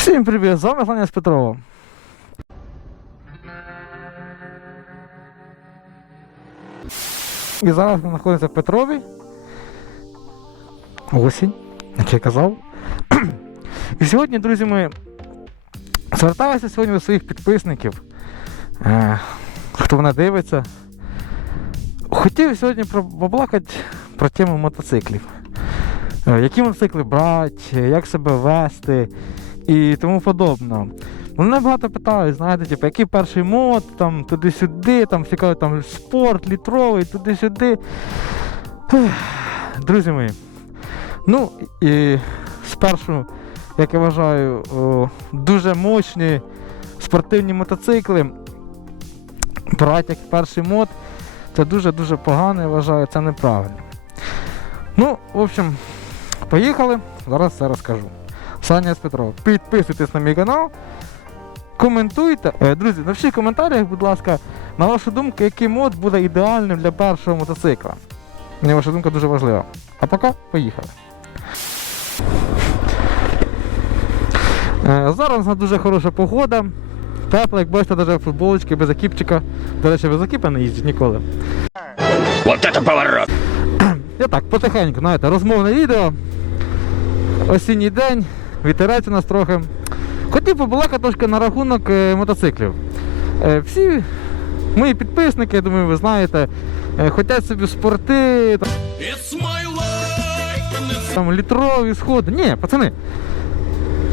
Всім привіт, з вами Саня з Петрова. І зараз ми знаходимося в Петрові. Осінь, як я казав. І сьогодні, друзі, ми звертаюся сьогодні до своїх підписників. Е, хто мене дивиться. Хотів сьогодні поплакати про тему мотоциклів. Е, Які мотоцикли брати, як себе вести і тому подобне. Мене багато питають, знаєте, типу, який перший мод, там, туди-сюди, там всі там спорт, літровий, туди-сюди. Друзі мої, ну і спершу, як я вважаю, дуже мощні спортивні мотоцикли. Брати як перший мод, це дуже-дуже погано, я вважаю, це неправильно. Ну, в общем, поїхали, зараз все розкажу. Саня Петров. Підписуйтесь на мій канал, коментуйте. Е, Друзі, напишіть в коментарях, будь ласка, на вашу думку, який мод буде ідеальним для першого мотоцикла. Мені ваша думка дуже важлива. А поки поїхали. Е, Зараз у нас дуже хороша погода. Тепло, як бачите, навіть футболочки без закіпчика. До речі, без закіпа не їздять ніколи. Вот это поворот! Я так, потихеньку, знаєте, розмовне відео. Осінній день, вітерець у нас трохи. Хотів побалакати трошки на рахунок е, мотоциклів. Е, всі мої підписники, я думаю, ви знаєте, е, хочуть собі спорти, там, It's my life! там літрові сходи. Ні, пацани.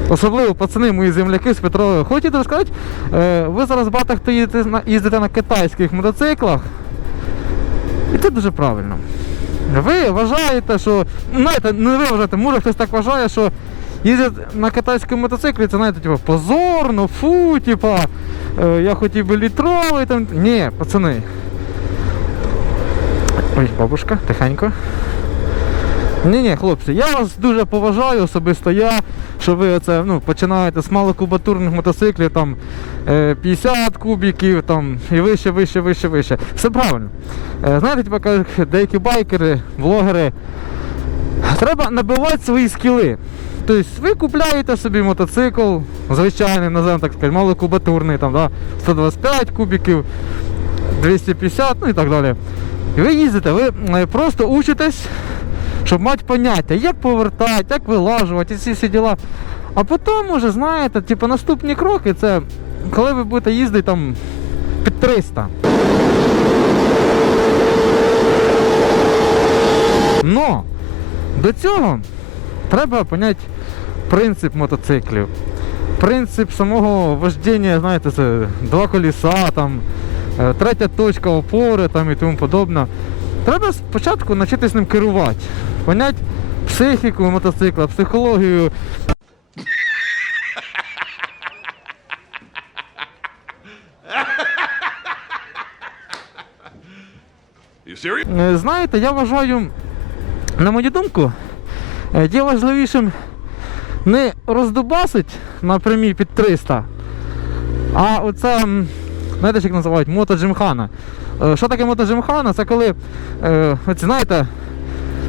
Особливо пацани, мої земляки з Петрова. Хочете розказати, ви зараз багато хто їздите на, їздите на китайських мотоциклах. І це дуже правильно. Ви вважаєте, що. ну, Знаєте, не ви вважаєте, може хтось так вважає, що їздять на китайському мотоциклі, це знаєте, типу, позорно, фу, типа, е, я хотів би літровий там. Ні, пацани. Ой, бабушка, тихенько. Ні, ні, хлопці, я вас дуже поважаю, особисто я, що ви оце, ну, починаєте з малокубатурних мотоциклів, там е, 50 кубіків там, і вище, вище, вище, вище. Все правильно. Е, знаєте, типу, кажуть, деякі байкери, блогери, треба набивати свої скіли. Тобто ви купляєте собі мотоцикл, звичайний, називаємо так сказати, малокубатурний, там, да, 125 кубіків, 250, ну і так далі. І ви їздите, ви е, просто учитесь щоб мати поняття, як повертати, як вилажувати, ці всі діла. А потім уже, знаєте, типу, наступні кроки це коли ви будете їздити там під 300. Но до цього треба поняти принцип мотоциклів. Принцип самого вождіння, знаєте, це два коліса, там, е, третя точка опори там, і тому подобне. Треба спочатку навчитись ним керувати, поняти психіку мотоцикла, психологію. Е, Знаєте, я вважаю, на мою думку, е, є важливішим не роздубасить на прямій під 300, а оце, знаєте, як називають, мотоджимхана. Е, Що таке мотоджимхана? Це коли, е, оці, знаєте,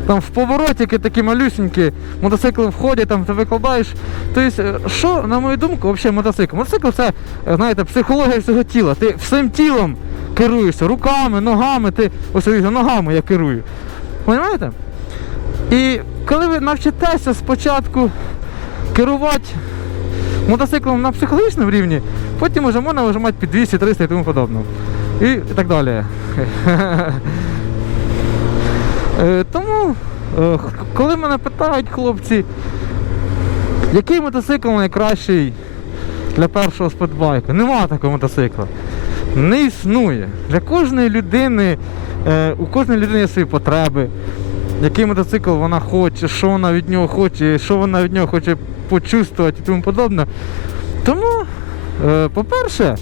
там в поворотики такі малюсенькі, мотоцикли входять, там ти викладаєш. Тобто, е, що, на мою думку, взагалі мотоцикл? Мотоцикл це, знаєте, психологія всього тіла. Ти всім тілом керуєшся, руками, ногами, ти ось ногами я керую. Понимаєте? І коли ви навчитеся спочатку керувати мотоциклом на психологічному рівні, потім вже можна вже мати під 200, 300 і тому подобне. І так далі. Е, Тому, е, коли мене питають хлопці, який мотоцикл найкращий для першого спортбайка, нема такого мотоцикла. Не існує. Для кожної людини, е, у кожної людини є свої потреби, який мотоцикл вона хоче, що вона від нього хоче, що вона від нього хоче почувствувати і тому подобне. Тому, е, по-перше,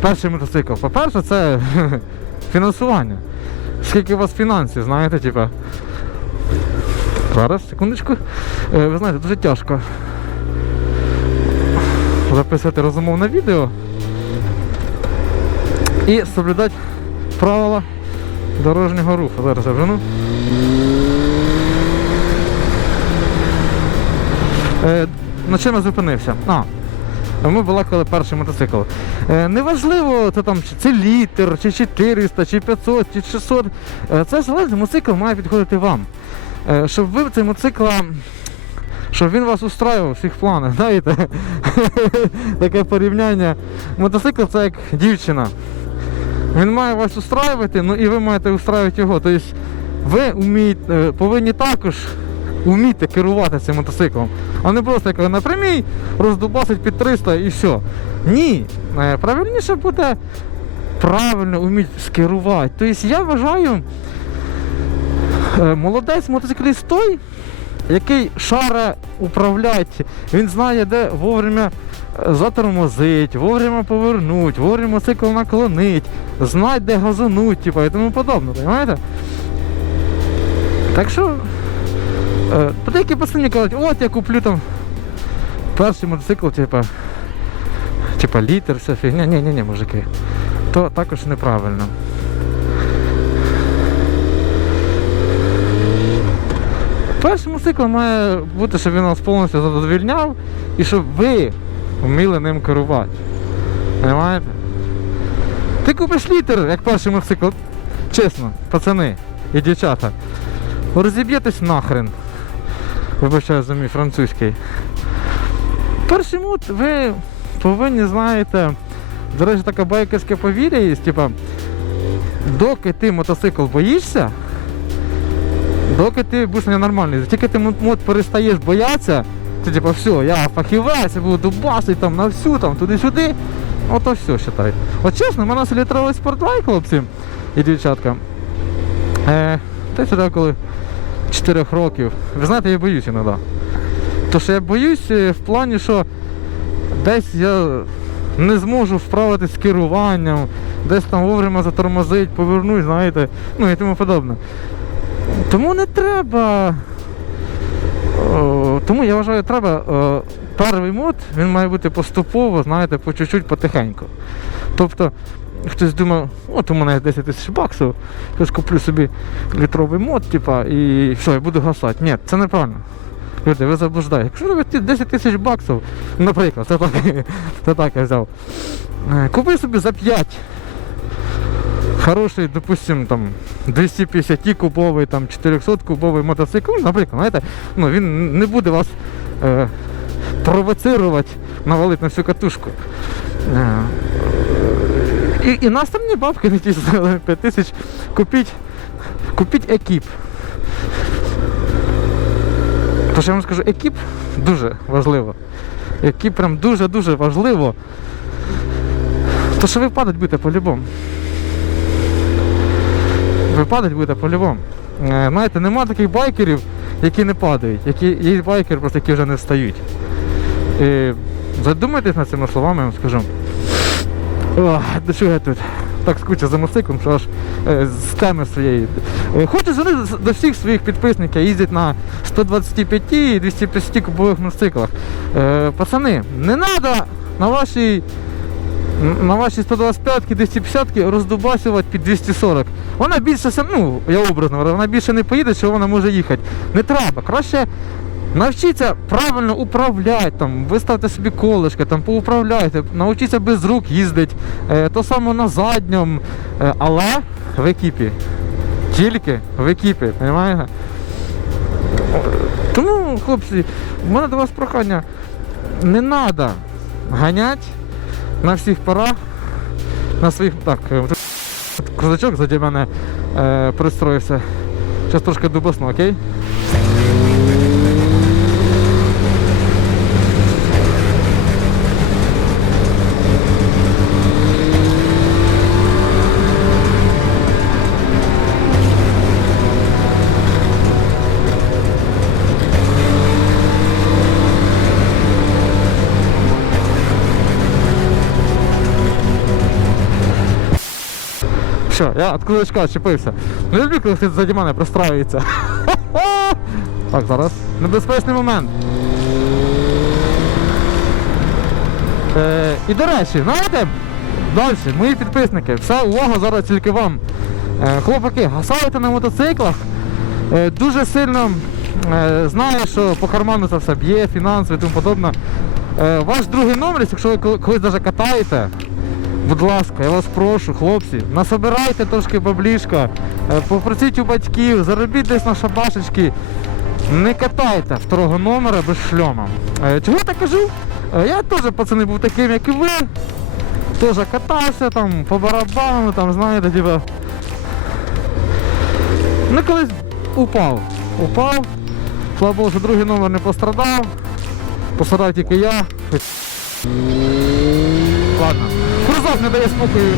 перший мотоцикл, по-перше, це фінансування. Скільки у вас фінансів, знаєте, типа. Зараз, секундочку. Е, ви знаєте, дуже тяжко записувати розмовне відео і соблюдати правила дорожнього руху. Зараз я вжену. Е, на чим я зупинився? А, ми балакали перший мотоцикл. Е, неважливо, це там чи це літр, чи 400, чи 500, чи 600. Е, це залежно, мотоцикл має підходити вам. Е, щоб ви цей мотоцикл, щоб він вас устраював у всіх планах, знаєте? Таке порівняння. Мотоцикл це як дівчина. Він має вас устраювати, ну і ви маєте устраювати його. Тобто ви вмієте, повинні також вміти керувати цим мотоциклом. А не просто як на прямій роздубасить під 300 і все. Ні. Е, Правильніше буде правильно вміти скерувати. Тобто я вважаю, е, молодець мотоцикліст той, який шара управляти, він знає, де вовремя е, затормозить, вовремя повернуть, вовремя цикл наклонить, знає, де газануть, типу, і тому подобне, розумієте? Так що, е, деякі пацани кажуть, от я куплю там перший мотоцикл, типа, типа літр, вся фігня. Ні, ні, ні, мужики. То також неправильно. Перший мотоцикл має бути, щоб він вас повністю задовільняв і щоб ви вміли ним керувати. Понимаєте? Ти купиш літр, як перший мотоцикл. Чесно, пацани і дівчата. Розіб'єтесь нахрен. Вибачаю за мій французький. Перший мут ви повинні знаєте. До речі, така байкерська повір'я є, типа, доки ти мотоцикл боїшся, доки ти будеш ненормальний. Тільки ти мот перестаєш боятися, ти типа все, я фахівець, буду дубасити там на всю, там туди-сюди. Ото все, считай. От чесно, мене літровий спортлайк, хлопці і дівчатка. Е, та сюди коли 4 років. Ви знаєте, я боюсь іноді. То що я боюсь е, в плані, що десь я не зможу вправитись з керуванням, десь там вовремя затормозить, повернусь, знаєте, ну і тому подобне. Тому не треба. Тому я вважаю, треба. О, перший мод він має бути поступово, знаєте, по чуть-чуть потихеньку. Тобто, хтось думає, от у мене 10 тисяч баксів, я ж куплю собі літровий мод, типа, і все, я буду гасати. Ні, це неправильно. Люди, ви заблуждаєте. Якщо ті 10 тисяч баксів, наприклад, це так, це так я взяв. Е, Купи собі за 5 хороший, допустим, там 250 кубовий, там 400 кубовий мотоцикл, наприклад, знаєте, ну він не буде вас е, провоцирувати, навалити на всю катушку. Е, і, і на остальні бабки не ті 5 тисяч купіть, купіть екіп. Тож я вам скажу, екіп дуже важливо. Екіп прям дуже-дуже важливо. То що ви падать будете по-любому. Ви падать будете по-любому. Е, Знаєте, нема таких байкерів, які не падають. Які, є байкери, просто які вже не встають. І задумайтесь над цими словами, я вам скажу. Ох, до чого я тут? Так скучу за мотоциклом, що аж е, з теми своєї. Е, хочу звернути до всіх своїх підписників, їздять на 125 і 250 кубових мотоциклах. Е, пацани, не треба на вашій на ваші 125 250 роздубасювати під 240. Вона більше, ну, я образно вона більше не поїде, що вона може їхати. Не треба. Краще навчіться правильно управляти, там, виставте собі колешки, там, поуправляйте, навчіться без рук їздити, е, то саме на задньому, е, але в екіпі. Тільки в екіпі, розумієте? Тому, хлопці, в мене до вас прохання, не треба ганяти на всіх парах, на своїх. Так, е, козачок заді мене е, пристроївся. Зараз трошки дубасну, окей? Все, я від козачка чепився. Не люблю, коли хтось заді мене пристраюється. Так, зараз. Небезпечний момент. Е, і до речі, знаєте, далі, мої підписники, вся увага зараз тільки вам. Е, хлопаки, гасаєте на мотоциклах. Е, дуже сильно е, знаю, що по карману це все б'є, фінансово і тому подобне. Е, ваш другий номер, якщо ви колись даже катаєте, будь ласка, я вас прошу, хлопці, насобирайте трошки баблішка, е, попросіть у батьків, заробіть десь на шабашечки. Не катайте второго номера без шльома. Е, Чого я так кажу? Е, Я теж пацани був таким, як і ви. Теж катався там по барабану, там, знаєте, типа. Ну колись упав. Упав. Слава Богу, що другий номер не пострадав. Пострадав тільки я. Ладно. Крузак не дає спокою.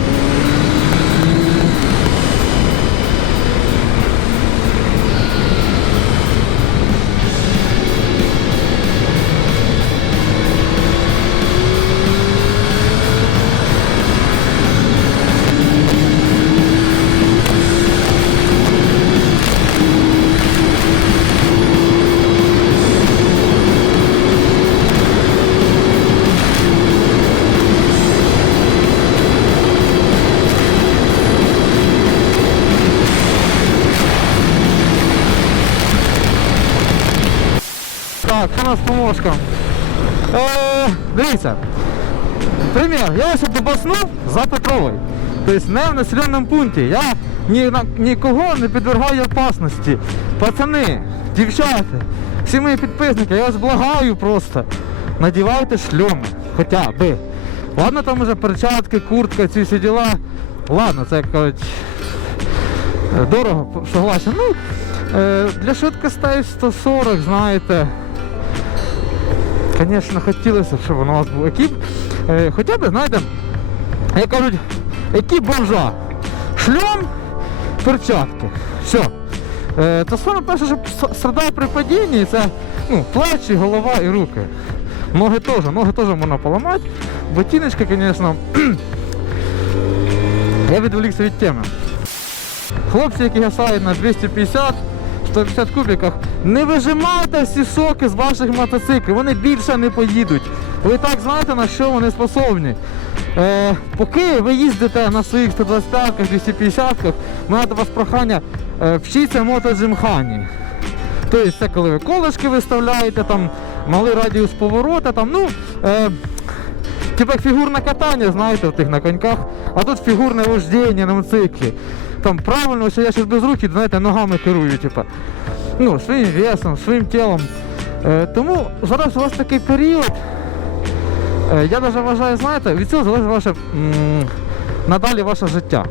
Так, що у нас? Е, дивіться. Примір, я ось добаснув за Петровою. Тобто не в населеному пункті. Я ні, нікого не підвергаю опасності. Пацани, дівчата, всі мої підписники, я вас благаю просто. Надівайте шльоми. Хоча би. Ладно, там уже перчатки, куртка, ці всі діла. Ладно, це кажуть. Дорого, согласен. Ну, е, для швидкостей 140, знаєте. Звісно, хотілося б, щоб у нас був екіп. Е, хоча б, знаєте, як кажуть, екіп бомжа. Шльом, перчатки. Все. То саме перше, що с- страдає при падінні, це ну, плечі, голова і руки. Ноги теж, ноги теж можна поламати. Ботиночки, звісно. Я відволікся від теми. Хлопці, які гасають на 250, 150 кубиках, не вижимайте всі соки з ваших мотоциклів, вони більше не поїдуть. Ви так знаєте, на що вони способні. Е, поки ви їздите на своїх 125-ках, 250-ках, у мене до вас прохання, е, вчіться мотоджимхані. Тобто це коли ви колешки виставляєте, там малий радіус поворота, там, ну, е, як фігурне катання, знаєте, в тих на коньках, а тут фігурне вождіння на мотоциклі. Там правильно, ось я зараз без руки, знаєте, ногами керую, типу. Ну, своїм весом, своїм тілом. Е, тому зараз у вас такий період. Е, я навіть вважаю, знаєте, від цього залежить ваше м, надалі ваше життя.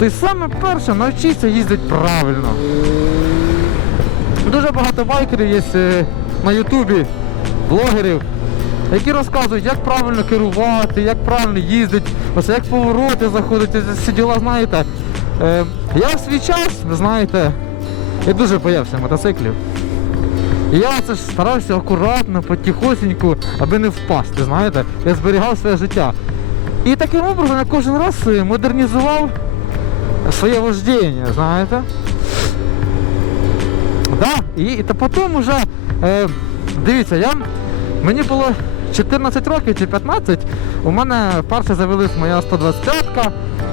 Тобто саме перше навчіться їздити правильно. Дуже багато байкерів є е, на Ютубі, блогерів, які розказують, як правильно керувати, як правильно їздити, ось як повороти заходити, всі діла, знаєте. Е, я в свій час, знаєте, я дуже боявся мотоциклів. Я це ж старався акуратно, потихосеньку, аби не впасти, знаєте. Я зберігав своє життя. І таким образом я кожен раз е, модернізував своє вождіння, знаєте. Да, і, і та потім уже, е, дивіться, я, мені було 14 років чи 15, у мене перша завелась моя 125-ка.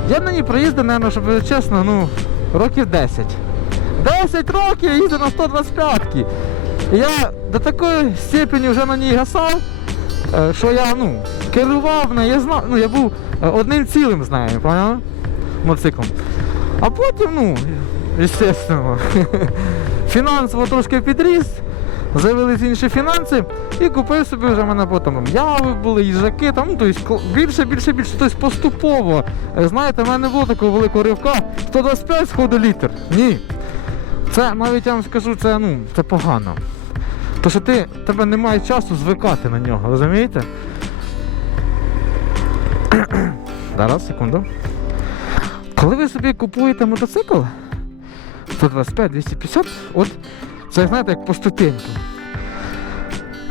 Я на ній проїздив, мабуть, щоб чесно, ну, років 10. 10 років я їздив на 125-ки. Я до такої степені вже на ній гасав, е, що я ну, керував нею, я знав, ну, я був е, одним цілим з нею, поняли? Мотоциклом. А потім, ну, звісно, фінансово трошки підріс, з'явились інші фінанси і купив собі вже мене потім яви були, їжаки, там, ну, тобто більше, більше, більше, тобто поступово. Е, Знаєте, в мене не було такого великого ривка, 125 сходу літр. Ні. Це навіть я вам скажу, це, ну, це погано. То що ти, тебе немає часу звикати на нього, розумієте? Зараз, секунду. Коли ви собі купуєте мотоцикл 125-250, от це знаєте, як по ступенькам.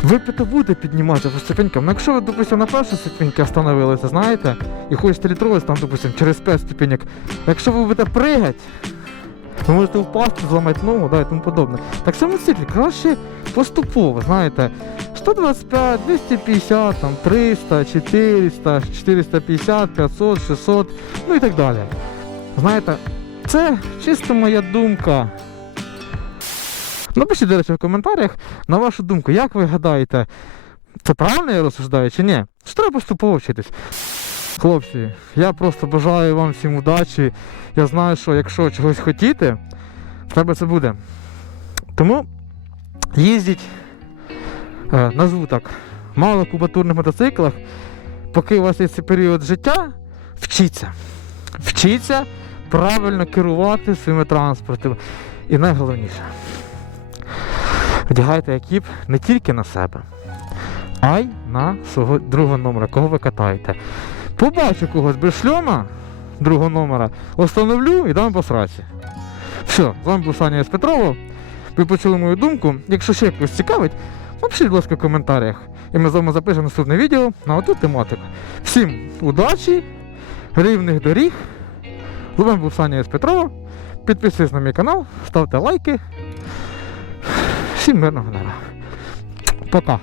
Ви то будете підніматися по ступенькам. Ну, якщо ви, допустимо, на першій ступеньці встановилися, знаєте, і хочете літровий, там, допустимо, через 5 ступеньок. Якщо ви будете пригати, ви можете впасти, зламати ногу, да, і тому подобне. Так само циклі краще поступово, знаєте, 125, 250, там, 300, 400, 450, 500, 600, ну і так далі. Знаєте, це чисто моя думка. Напишіть, до речі, в коментарях, на вашу думку, як ви гадаєте, це правильно я розсуждаю чи ні? Чи треба поступово вчитись? Хлопці, я просто бажаю вам всім удачі. Я знаю, що якщо чогось хотіти, в тебе це буде. Тому їздіть, е, назву так, малокубатурних мотоциклах, поки у вас є цей період життя, вчіться. Вчіться правильно керувати своїми транспортами. І найголовніше, вдягайте екіп не тільки на себе, а й на свого другого номера, кого ви катаєте. Побачу когось без шльома другого номера, остановлю і дам по сраці. Все, з вами був Саня С. Петрова. Ви почули мою думку. Якщо ще когось цікавить, напишіть, будь ласка, в коментарях. І ми з вами запишемо наступне відео на оту тематику. Всім удачі, рівних доріг. З вами був Саня С. Петрова. Підписуйтесь на мій канал, ставте лайки. Всім мирного неба. Пока.